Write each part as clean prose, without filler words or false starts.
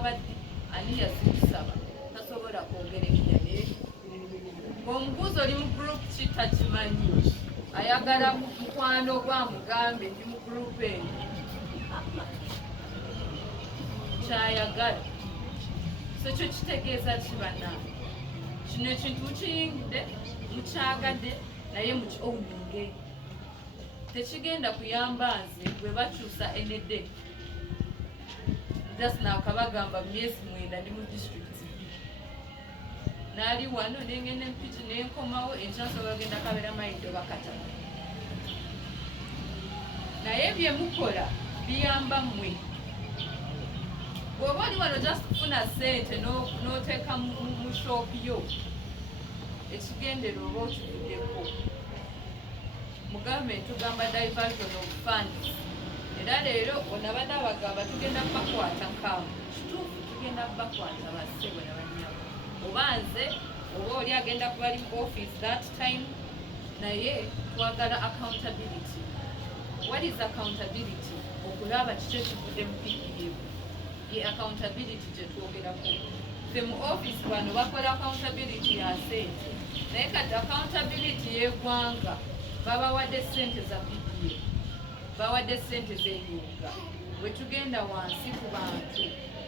kabadde ani yazikusaba tasobola kwogera ekirala. Omubuuzi oli mu group ki takimanyi, ayagala mukwano gwamugambe ndi mu group eyo kyayagala. So kyo kitegeeza kibanange kino ekintu mukiyingidde mukyagadde naye mukiowninge, tekigenda kuyamba nze bwe bakyusa enedde just nakabagamba myezi 9 ndi mu district naali wano nengenda empiki nenkomawo enkyanso bagenda kabera mayindo bakata, naye byemukola biyamba mmwe. Bw'oba oli wano just kufuna sente n'oteeka mu shop yo, ekigendera oba okivuddeko. Mu gavumenti tugamba diversion of funds, era leero onabadde abagamba tugenda bakwata nkamu, kituufu tugenda bakwata bassebo ne bannyabo, oba nze oba oli agenda kuba ali mu office that time, naye twagala accountability. What is accountability? Okulaba kiki ekivudde mu PPM. Ye accountability gye twogerako. Ffe mu office bano bakola accountability ya sente, naye kati accountability y'eggwanga babawadde sente za PPM, bawadde sente z'enyunga. Bwe tugenda wansi ku bantu,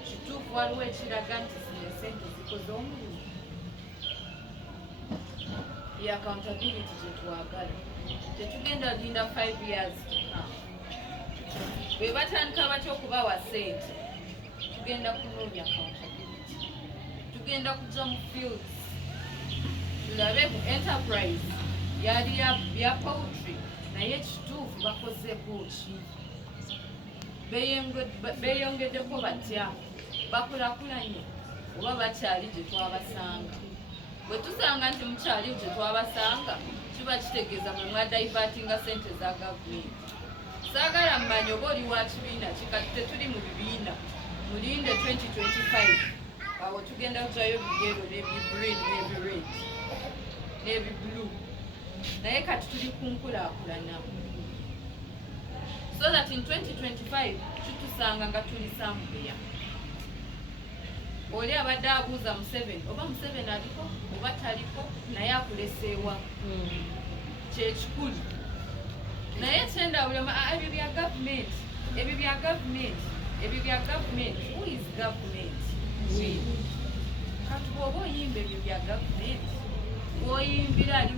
kituufu waliwo ekiraga nti zino sente zikoze omulimu. Ye accountability gye twagala. Tetugenda linda 5 years bwe batandika batya okubawa sente, tugenda kunoonya accountability. Tugenda kujja mu fields tulabe mu enterprise yali ya poultry, naye kituufu bakozeeko ki, beeyongeddeko batya, bakulakulanye oba bakyali gye twabasanga. Bwe tusanga nti mukyali gye twabasanga, kiba kitegeeza mwe mwadaivatinga sente za gavumenti. Saagala mmanya oba oli wa kibiina kikati tetuli mu bibiina, mulinde 2025 awo tugenda kujjayo bigero n'ebigreen n'ebired n'ebibulu, naye kati tuli kunkulaakulana so that in 2025 kitusanga nga tuli sambuya. Oli abadde abuuza Museveni oba Museveni aliko oba taliko, naye akuleseewa kyekikulu. Naye kyendawulema ebyo bya gavumenti, ebyo bya gavumenti, ebyo bya gavumenti. Who is government? Kati bw'oba oyimba ebyo bya gavumenti, bw'oyimbira ali